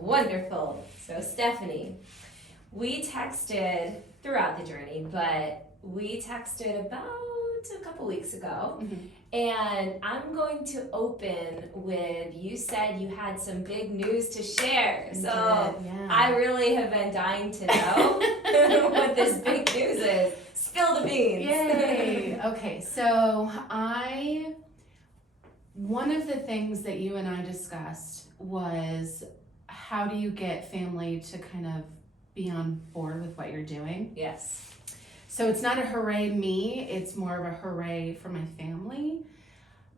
Wonderful. So Stephanie, we texted throughout the journey, but we texted about a couple weeks ago. And I'm going to open with, you said you had some big news to share. So I really have been dying to know what this big news is. Spill the beans. Yay. Okay, so one of the things that you and I discussed was, how do you get family to kind of be on board with what you're doing? Yes. So it's not a hooray me, it's more of a hooray for my family.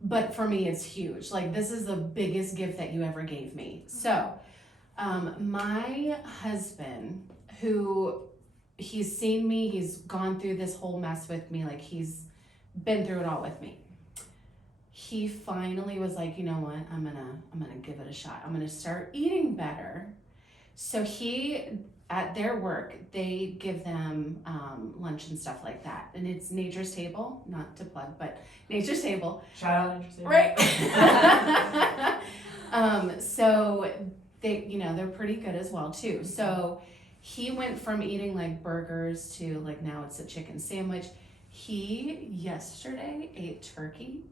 But for me, it's huge. Like, this is the biggest gift that you ever gave me. So, my husband, he's seen me, he's gone through this whole mess with me, like he's been through it all with me. He finally was like, you know what, I'm gonna give it a shot. I'm gonna start eating better. So at their work, they give them lunch and stuff like that. And it's Nature's Table, not to plug, but Nature's Table. Shout out Nature's Table. Right. So they're pretty good as well too. So he went from eating like burgers to like now it's a chicken sandwich. He yesterday ate turkey.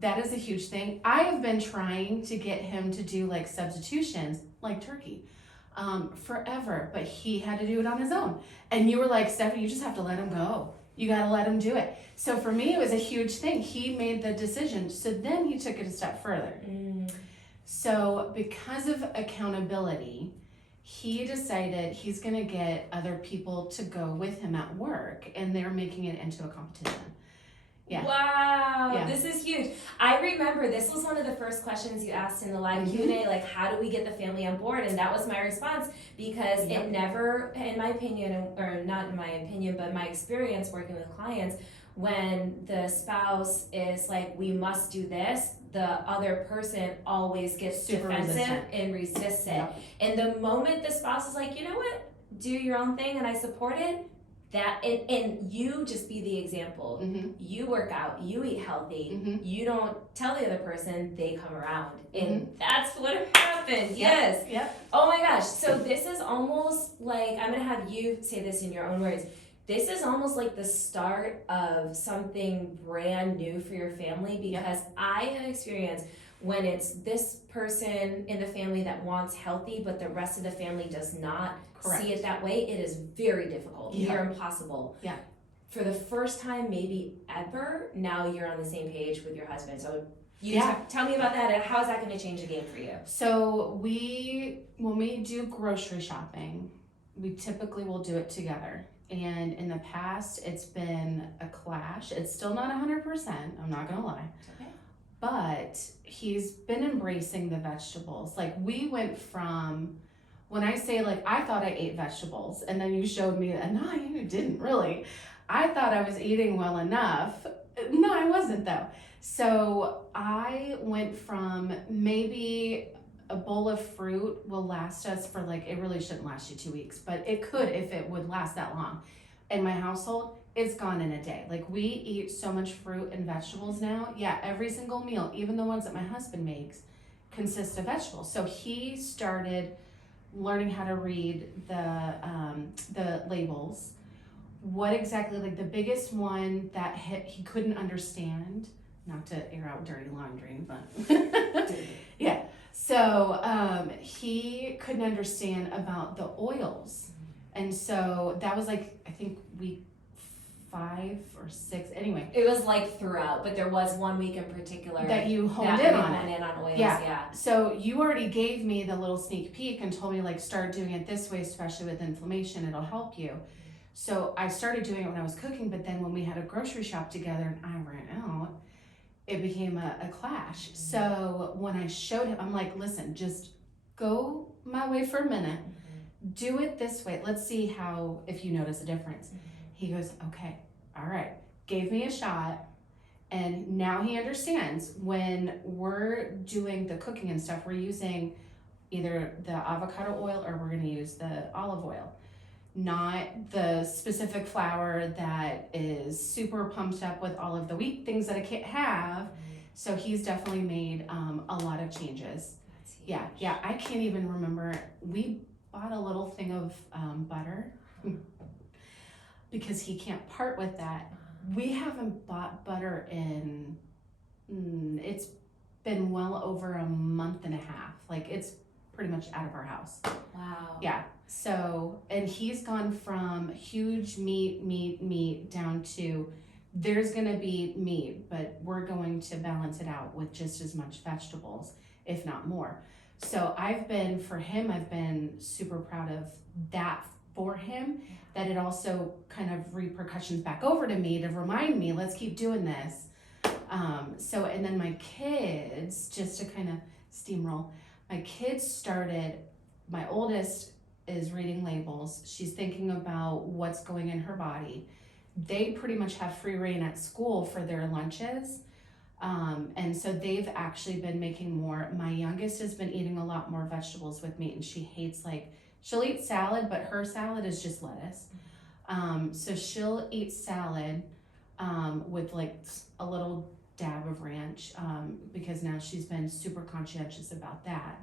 That is a huge thing. I have been trying to get him to do like substitutions like turkey forever, but he had to do it on his own. And you were like, Stephanie, you just have to let him go. You got to let him do it. So for me, it was a huge thing. He made the decision. So then he took it a step further. So because of accountability, he decided he's going to get other people to go with him at work, and they're making it into a competition. Yeah. Wow, Yeah. This is huge. I remember this was one of the first questions you asked in the live Q&A, like, how do we get the family on board? And that was my response, because it never, in my opinion, or not in my opinion, but my experience working with clients, when the spouse is like, we must do this, the other person always gets Super defensive resistant. and resists it. Yep. And the moment the spouse is like, you know what, do your own thing and I support it, that and you just be the example. You work out, you eat healthy, you don't tell the other person, they come around. And that's what happened. Yes. Yep. Oh my gosh. So this is almost like, I'm gonna have you say this in your own words. This is almost like the start of something brand new for your family, because I have experienced when it's this person in the family that wants healthy, but the rest of the family does not see it that way, it is very difficult, near impossible. Yeah. For the first time, maybe ever, now you're on the same page with your husband. So tell me about that, and how is that going to change the game for you? So when we do grocery shopping, we typically will do it together. And in the past, it's been a clash. It's still not 100%, I'm not gonna lie. Okay. But he's been embracing the vegetables. Like, we went from, when I say like, I thought I ate vegetables, and then you showed me that, no, you didn't really. I thought I was eating well enough. No, I wasn't though. So I went from maybe a bowl of fruit will last us for like, it really shouldn't last you 2 weeks, but it could if it would last that long. In my household, it's gone in a day. Like, we eat so much fruit and vegetables now. Yeah, every single meal, even the ones that my husband makes, consists of vegetables. So he started learning how to read the labels. What exactly, like the biggest one that he couldn't understand, not to air out dirty laundry, but yeah. So he couldn't understand about the oils. And so that was like, I think week 5 or 6, anyway. It was like throughout, but there was 1 week in particular that you honed in on oils. Yeah. So you already gave me the little sneak peek and told me, like, start doing it this way, especially with inflammation, it'll help you. So I started doing it when I was cooking, but then when we had a grocery shop together and I ran out, it became a clash. So when I showed him, I'm like, listen, just go my way for a minute. Do it this way. Let's see if you notice a difference. He goes, okay, all right. Gave me a shot. And now he understands when we're doing the cooking and stuff, we're using either the avocado oil or we're going to use the olive oil. Not the specific flour that is super pumped up with all of the wheat things that I can't have. So he's definitely made a lot of changes. That's Yeah, I can't even remember. We bought a little thing of butter because he can't part with that. We haven't bought butter in, it's been well over a month and a half. Like, it's pretty much out of our house. Wow. Yeah. So, and he's gone from huge meat down to there's going to be meat, but we're going to balance it out with just as much vegetables, if not more. So I've been super proud of that for him, that it also kind of repercussions back over to me to remind me, let's keep doing this. So, and then my kids, just to kind of steamroll, my oldest is reading labels. She's thinking about what's going in her body. They pretty much have free reign at school for their lunches. And so they've actually been making more. My youngest has been eating a lot more vegetables with meat, and she hates, like, she'll eat salad, but her salad is just lettuce. So she'll eat salad with like a little dab of ranch, because now she's been super conscientious about that.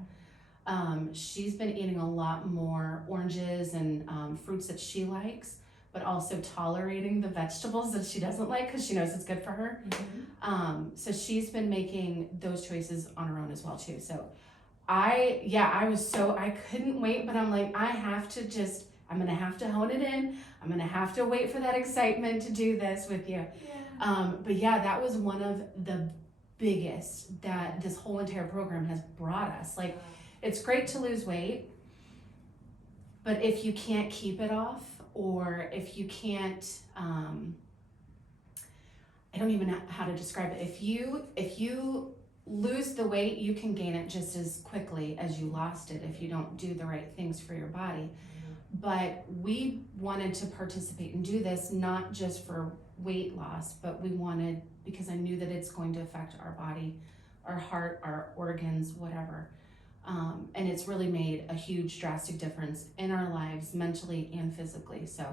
She's been eating a lot more oranges and fruits that she likes, but also tolerating the vegetables that she doesn't like because she knows it's good for her. So she's been making those choices on her own as well too. So I couldn't wait, but I'm like, I'm gonna have to hone it in. I'm gonna have to wait for that excitement to do this with you. But yeah, that was one of the biggest that this whole entire program has brought us. Like, it's great to lose weight, but if you can't keep it off, or if you can't, I don't even know how to describe it. If you lose the weight, you can gain it just as quickly as you lost it if you don't do the right things for your body. But we wanted to participate and do this not just for weight loss, but we wanted, because I knew that it's going to affect our body, our heart, our organs, whatever. And it's really made a huge drastic difference in our lives, mentally and physically. So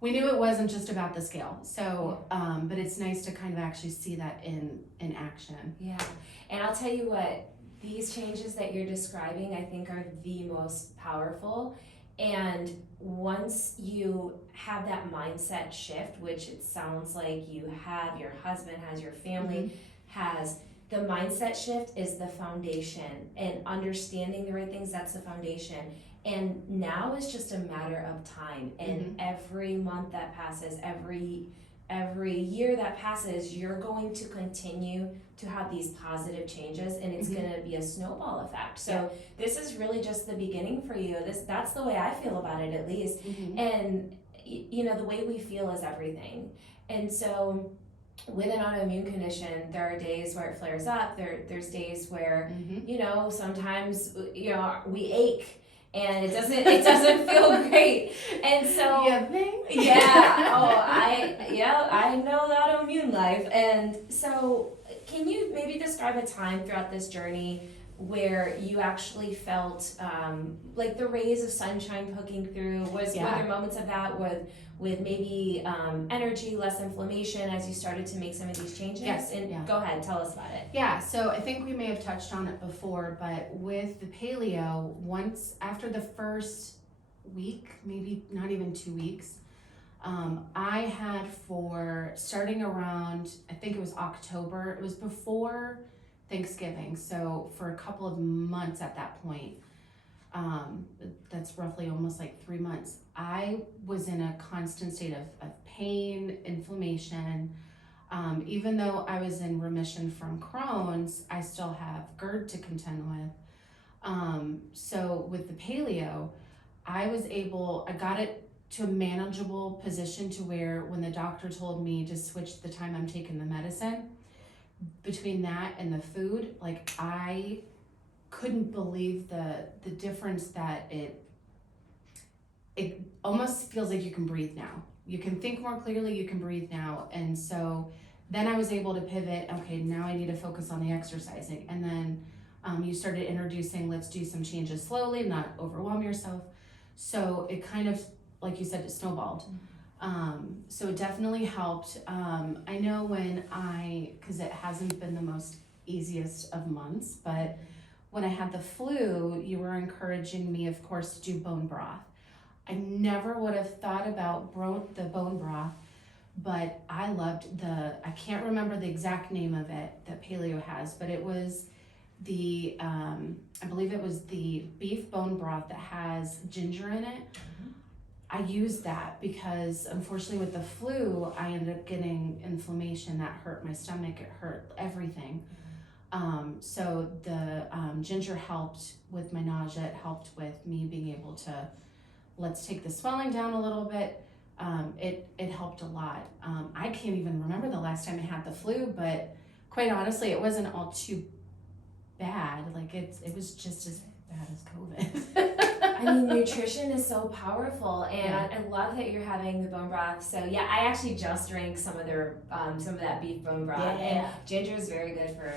we knew it wasn't just about the scale. So, but it's nice to kind of actually see that in action. Yeah, and I'll tell you what, these changes that you're describing, I think, are the most powerful. And once you have that mindset shift, which it sounds like you have, your husband has, your family has, the mindset shift is the foundation, and understanding the right things, that's the foundation. And now is just a matter of time, and every month that passes, every year that passes, you're going to continue to have these positive changes, and it's going to be a snowball effect. So this is really just the beginning for you. That's the way I feel about it, at least. And you know, the way we feel is everything. And so with an autoimmune condition, there are days where it flares up. There's days where you know, sometimes, you know, we ache and it doesn't feel great. And so I know the autoimmune life. And so can you maybe describe a time throughout this journey where you actually felt like the rays of sunshine poking through? Were there moments of that with maybe energy, less inflammation as you started to make some of these changes? Go ahead, tell us about it. Yeah, so I think we may have touched on it before, but with the paleo, once after the first week, maybe not even 2 weeks, I had, for starting around, I think it was October, it was before Thanksgiving, so for a couple of months at that point, that's roughly almost like 3 months, I was in a constant state of pain, inflammation. Even though I was in remission from Crohn's, I still have GERD to contend with. So with the paleo, I got it to a manageable position to where when the doctor told me to switch the time I'm taking the medicine, between that and the food, like, I couldn't believe the difference that it almost feels like you can breathe now. You can think more clearly, you can breathe now. And so then I was able to pivot, okay, now I need to focus on the exercising. And then you started introducing, let's do some changes slowly, not overwhelm yourself. So it kind of, like you said, it snowballed. So it definitely helped. I know because it hasn't been the most easiest of months, but when I had the flu, you were encouraging me, of course, to do bone broth. I never would have thought about the bone broth, but I loved I can't remember the exact name of it that Paleo has, but it was I believe it was the beef bone broth that has ginger in it. I used that because unfortunately with the flu, I ended up getting inflammation that hurt my stomach, it hurt everything. So the ginger helped with my nausea, it helped with me being able to, let's take the swelling down a little bit. It helped a lot. I can't even remember the last time I had the flu, but quite honestly, it wasn't all too bad. Like it was just as bad as COVID. I mean, nutrition is so powerful, and I love that you're having the bone broth. So yeah, I actually just drank some of that beef bone broth, and ginger is very good for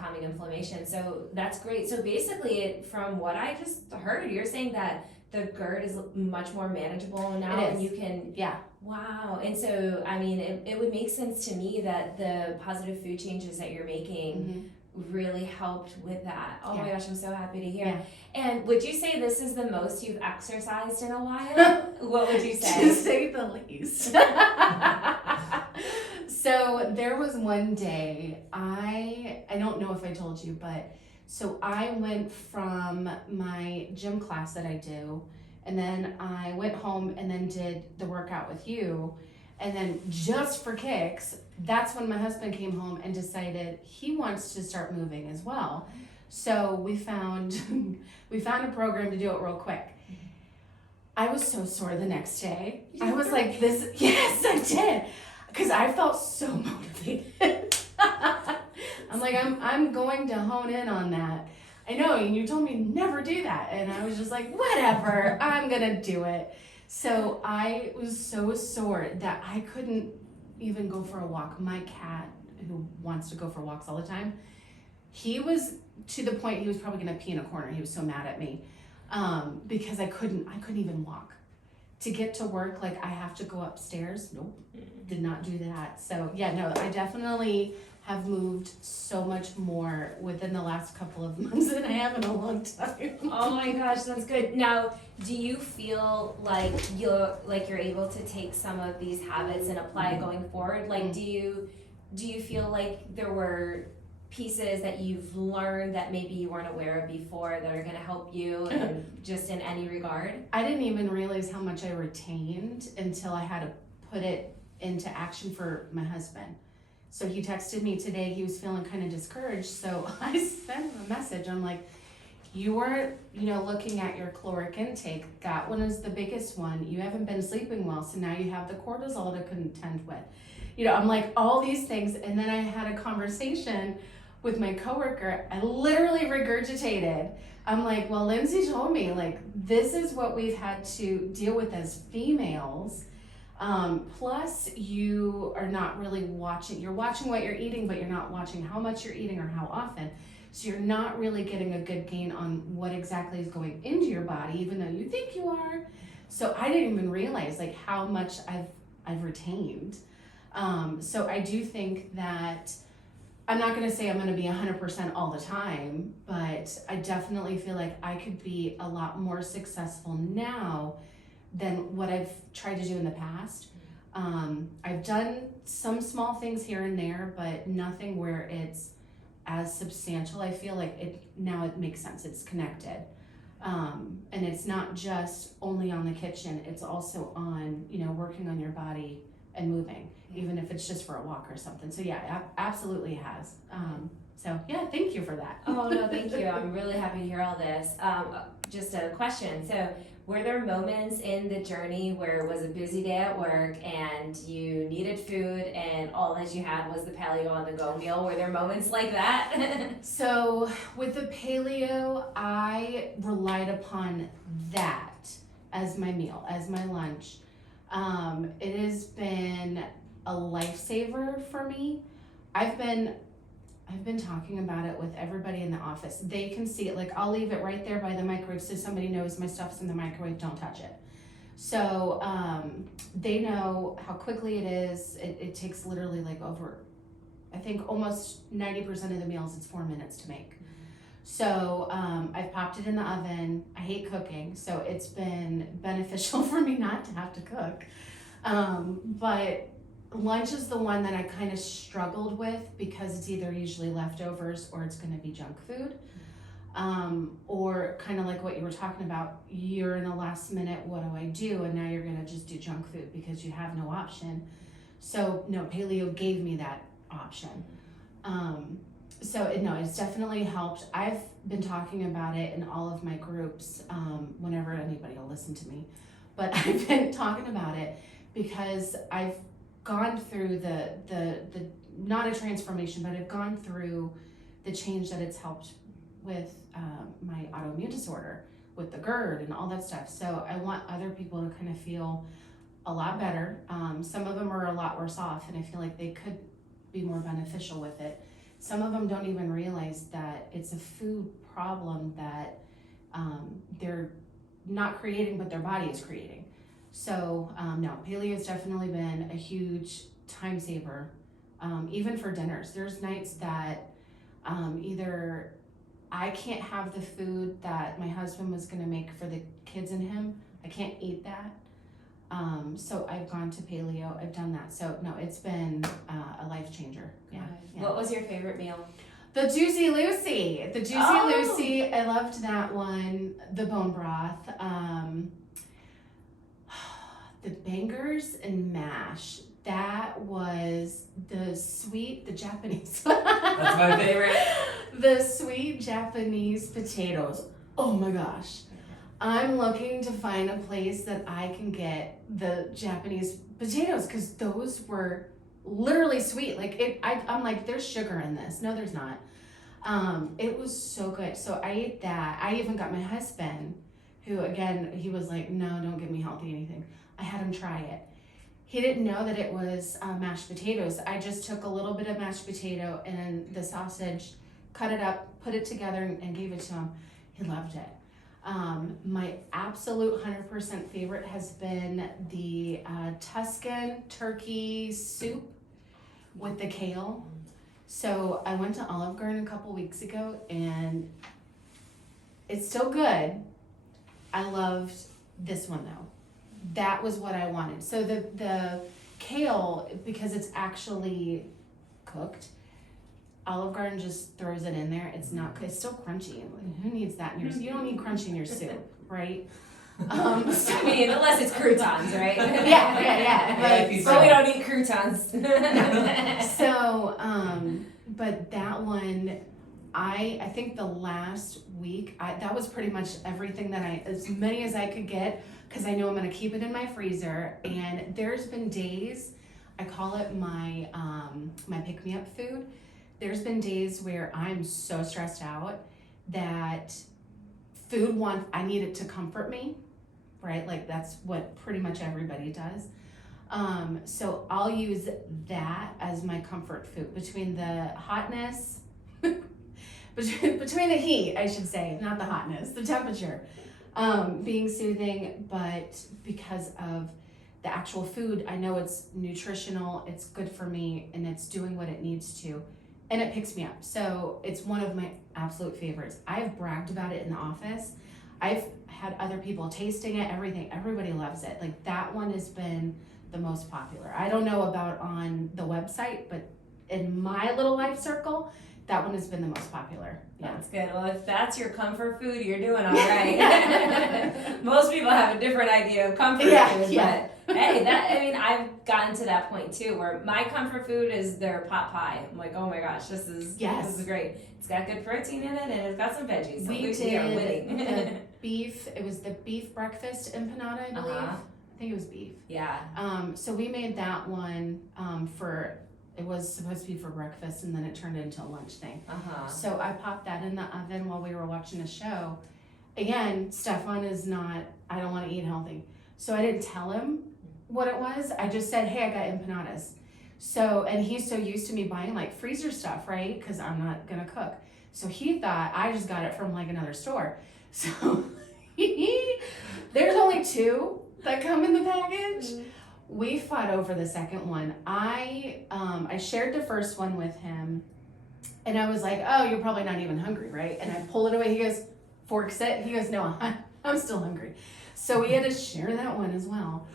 calming inflammation. So that's great. So basically, from what I just heard, you're saying that the GERD is much more manageable now, and you can wow. And so I mean, it would make sense to me that the positive food changes that you're making really helped with that. Oh my gosh, I'm so happy to hear. And would you say this is the most you've exercised in a while? What would you say? To say the least. So there was one day, I don't know if I told you, but so I went from my gym class that I do, and then I went home and then did the workout with you. And then just for kicks, that's when my husband came home and decided he wants to start moving as well. So we found a program to do it real quick. I was so sore the next day. I was like, yes, I did. Because I felt so motivated. I'm like, I'm going to hone in on that. I know, and you told me never do that. And I was just like, whatever, I'm gonna do it. So I was so sore that I couldn't even go for a walk. My cat, who wants to go for walks all the time, he was to the point he was probably gonna pee in a corner. He was so mad at me because I couldn't even walk. To get to work, like I have to go upstairs. Nope, did not do that. So yeah, no, I definitely have moved so much more within the last couple of months than I have in a long time. Oh my gosh, that's good. Now, do you feel like you're able to take some of these habits and apply it going forward? Like, do you feel like there were pieces that you've learned that maybe you weren't aware of before that are going to help you just in any regard? I didn't even realize how much I retained until I had to put it into action for my husband. So he texted me today, he was feeling kind of discouraged, so I sent him a message. I'm like, you weren't, looking at your caloric intake. That one is the biggest one. You haven't been sleeping well, so now you have the cortisol to contend with. I'm like, all these things. And then I had a conversation with my coworker. I literally regurgitated. I'm like, well, Lindsay told me, like, this is what we've had to deal with as females. Plus you are not really you're watching what you're eating, but you're not watching how much you're eating or how often. So you're not really getting a good gain on what exactly is going into your body, even though you think you are. So I didn't even realize like how much I've retained. So I do think that I'm not going to say I'm going to be 100% all the time, but I definitely feel like I could be a lot more successful now than what I've tried to do in the past. I've done some small things here and there, but nothing where it's as substantial. I feel like it makes sense. It's connected. And it's not just only on the kitchen. It's also on, working on your body and moving, even if it's just for a walk or something. So yeah, absolutely has. So yeah, thank you for that. Oh no, thank you. I'm really happy to hear all this. Just a question. So were there moments in the journey where it was a busy day at work and you needed food and all that you had was the Paleo on the go meal? Were there moments like that? So with the Paleo, I relied upon that as my meal, as my lunch. It has been a lifesaver for me. I've been talking about it with everybody in the office. They can see it. Like, I'll leave it right there by the microwave so somebody knows my stuff's in the microwave, don't touch it. So they know how quickly it is. It takes literally like over, I think almost 90% of the meals, it's 4 minutes to make. So I've popped it in the oven. I hate cooking, so it's been beneficial for me not to have to cook. But lunch is the one that I kind of struggled with because it's either usually leftovers or it's going to be junk food. Or kind of like what you were talking about, you're in a last minute, what do I do? And now you're going to just do junk food because you have no option. So no, paleo gave me that option. It's definitely helped. I've been talking about it in all of my groups, whenever anybody will listen to me, but I've been talking about it because I've gone through the not a transformation, but I've gone through the change that it's helped with my autoimmune disorder, with the GERD and all that stuff. So I want other people to kind of feel a lot better. Some of them are a lot worse off, and I feel like they could be more beneficial with it. Some of them don't even realize that it's a food problem that they're not creating, but their body is creating. So paleo has definitely been a huge time saver, even for dinners. There's nights that either I can't have the food that my husband was going to make for the kids and him. I can't eat that. So I've gone to paleo. I've done that. So no, it's been a life changer. Yeah. What was your favorite meal? The Juicy Lucy. Lucy. I loved that one. The bone broth. The bangers and mash. That was the Japanese. That's my favorite. The sweet Japanese potatoes. Oh my gosh. I'm looking to find a place that I can get the Japanese potatoes because those were literally sweet. I'm like, there's sugar in this. No, there's not. It was so good. So I ate that. I even got my husband, who again, he was like, no, don't give me healthy anything. I had him try it. He didn't know that it was mashed potatoes. I just took a little bit of mashed potato and the sausage, cut it up, put it together, and gave it to him. He loved it. My absolute 100% favorite has been the Tuscan turkey soup with the kale. So I went to Olive Garden a couple weeks ago and it's still good. I loved this one though. That was what I wanted. So the kale, because it's actually cooked, Olive Garden just throws it in there. It's still crunchy. Who needs that in your soup? You don't need crunch in your soup, right? I mean, unless it's croutons, right? Yeah. But we don't eat croutons. So, but that one, I think the last week, that was pretty much everything that as many as I could get, because I know I'm going to keep it in my freezer. And there's been days, I call it my pick-me-up food. There's been days where I'm so stressed out that I need it to comfort me, right? Like that's what pretty much everybody does. So I'll use that as my comfort food between the hotness, between the heat, I should say, not the hotness, the temperature, being soothing, but because of the actual food, I know it's nutritional, it's good for me, and it's doing what it needs to. And it picks me up. So it's one of my absolute favorites. I've bragged about it in the office. I've had other people tasting it, everything. Everybody loves it. Like that one has been the most popular. I don't know about on the website, but in my little life circle, that one has been the most popular. Yeah. That's good. Well, if that's your comfort food, you're doing all right. Most people have a different idea of comfort food, but hey, I've gotten to that point too, where my comfort food is their pot pie. I'm like, oh my gosh, this is great. It's got good protein in it, and it's got some veggies. So we are winning. The beef. It was the beef breakfast empanada, I believe. I think it was beef. Yeah. So we made that one it was supposed to be for breakfast, and then it turned into a lunch thing. So I popped that in the oven while we were watching a show. Again, Stefan I don't want to eat healthy. So I didn't tell him what it was. I just said, hey, I got empanadas. So, and he's so used to me buying like freezer stuff, right? Because I'm not going to cook. So he thought I just got it from like another store. So there's only 2 that come in the package. We fought over the second one. I shared the first one with him And I was like, oh, you're probably not even hungry, right? And I pull it away. He goes, forks it. He goes, no, I'm still hungry. So we had to share that one as well.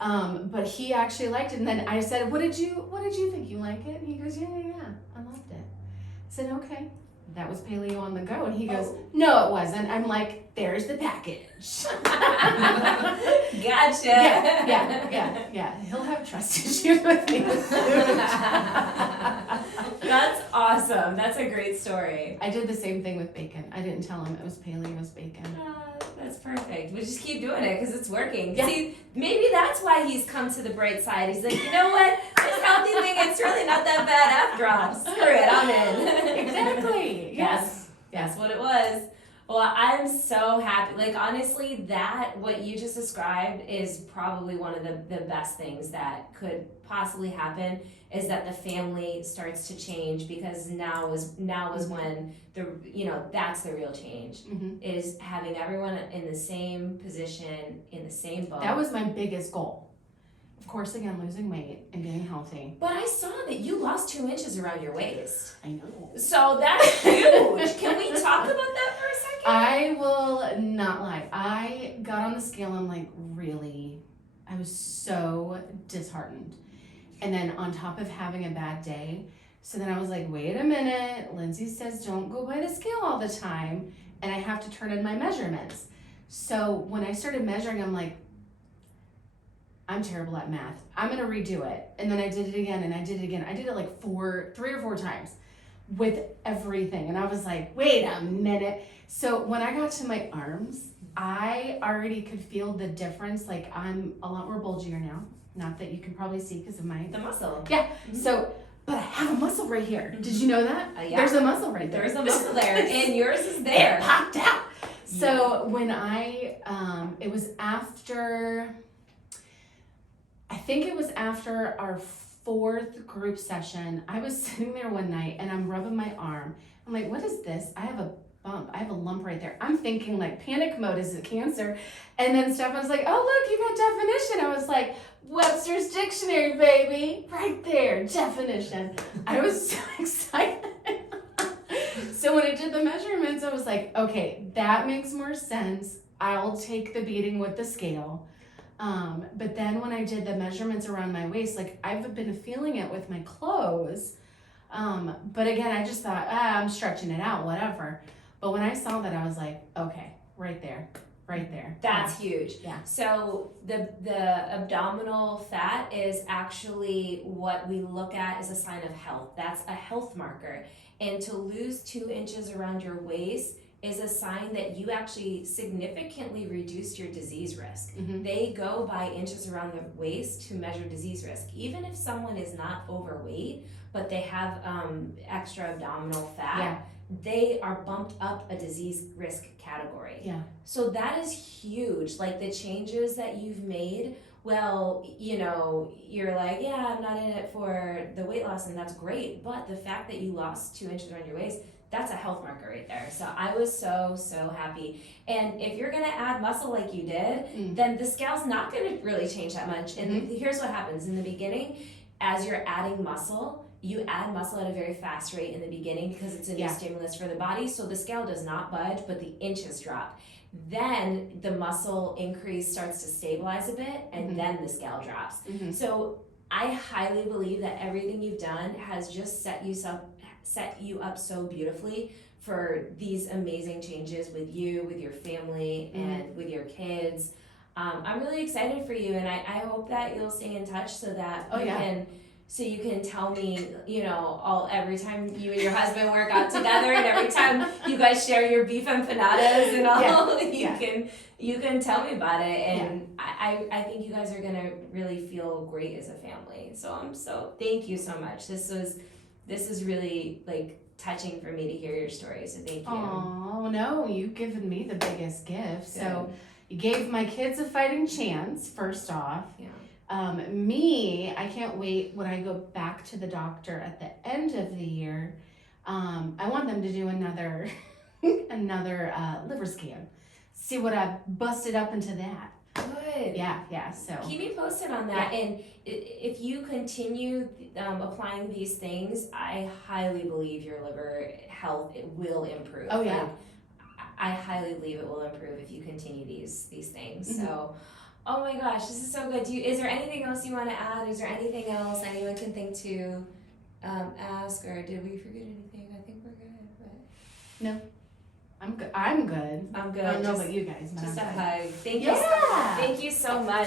But he actually liked it. And then I said, what did you think? You like it? And he goes, yeah, I loved it. I said, okay. That was Paleo on the go. And he goes, no, it wasn't. I'm like, there's the package. Gotcha. Yeah. He'll have trust issues with me with food. That's awesome. That's a great story. I did the same thing with bacon. I didn't tell him it was paleo, it was bacon. That's perfect. We just keep doing it because it's working. Yeah. See, maybe that's why he's come to the bright side. He's like, you know what? This healthy thing, it's really not that bad after all. Screw it, I'm in. Exactly. Yes. That's what it was. Well, I'm so happy. Like, honestly, what you just described is probably one of the best things that could possibly happen, is that the family starts to change, because now is when that's the real change, is having everyone in the same position, in the same boat. That was my biggest goal. Of course, again, losing weight and getting healthy. But I saw that you lost 2 inches around your waist. I know. So that's huge. Can we talk about that for a second? I will not lie. I got on the scale and I was so disheartened. And then on top of having a bad day, so then I was like, wait a minute, Lindsay says don't go by the scale all the time, and I have to turn in my measurements. So when I started measuring, I'm like, I'm terrible at math. I'm gonna redo it. And then I did it again, and I did it again. I did it like 3 or 4 times with everything. And I was like, wait a minute. So when I got to my arms, I already could feel the difference. Like, I'm a lot more bulgier now. Not that you can probably see because of the muscle. Yeah. So, but I have a muscle right here. Did you know that? Yeah. There's a muscle right there. There's a muscle there, and yours is there. It popped out. So when it was after, I think it was after our 4th group session, I was sitting there one night and I'm rubbing my arm. I'm like, what is this? I have a bump. I have a lump right there. I'm thinking like panic mode, is it cancer? And then Stefan's like, oh, look, you got definition. I was like, Webster's Dictionary, baby. Right there, definition. I was so excited. So when I did the measurements, I was like, okay, that makes more sense. I'll take the beating with the scale. But then when I did the measurements around my waist, like, I've been feeling it with my clothes. But again, I just thought, I'm stretching it out, whatever. But when I saw that, I was like, okay, right there. That's huge. Yeah. So the abdominal fat is actually what we look at as a sign of health. That's a health marker. And to lose 2 inches around your waist is a sign that you actually significantly reduced your disease risk. Mm-hmm. They go by inches around the waist to measure disease risk. Even if someone is not overweight, but they have extra abdominal fat, they are bumped up a disease risk category. Yeah. So that is huge. Like, the changes that you've made, well, you're like, yeah, I'm not in it for the weight loss, and that's great. But the fact that you lost 2 inches around your waist, that's a health marker right there. So I was so happy. And if you're gonna add muscle like you did, then the scale's not gonna really change that much. And here's what happens in the beginning: as you're adding muscle, you add muscle at a very fast rate in the beginning because it's a new stimulus for the body. So the scale does not budge, but the inches drop. Then the muscle increase starts to stabilize a bit, and then the scale drops. So I highly believe that everything you've done has just set you up so beautifully for these amazing changes with you, with your family, and with your kids. I'm really excited for you, and I hope that you'll stay in touch so that you can tell me, every time you and your husband work out together, and every time you guys share your beef empanadas and all, you can tell me about it. And I think you guys are gonna really feel great as a family. So thank you so much. This is really like touching for me to hear your story. So thank you. Oh no, you've given me the biggest gift. So you gave my kids a fighting chance, first off. Yeah. Me, I can't wait when I go back to the doctor at the end of the year. I want them to do another liver scan. See what I've busted up into that. Good. good. Yeah, so. Keep me posted on that. And if you continue applying these things, I highly believe your liver health will improve. Oh, yeah. Like, I highly believe it will improve if you continue these things. So, oh my gosh, this is so good. Is there anything else you want to add? Is there anything else anyone can think to ask, or did we forget anything? I think we're good. But No, I'm good. I'm good. I'm good. I don't know about you guys, but Just I'm a good. hug. Thank you. Yeah. Thank you so much.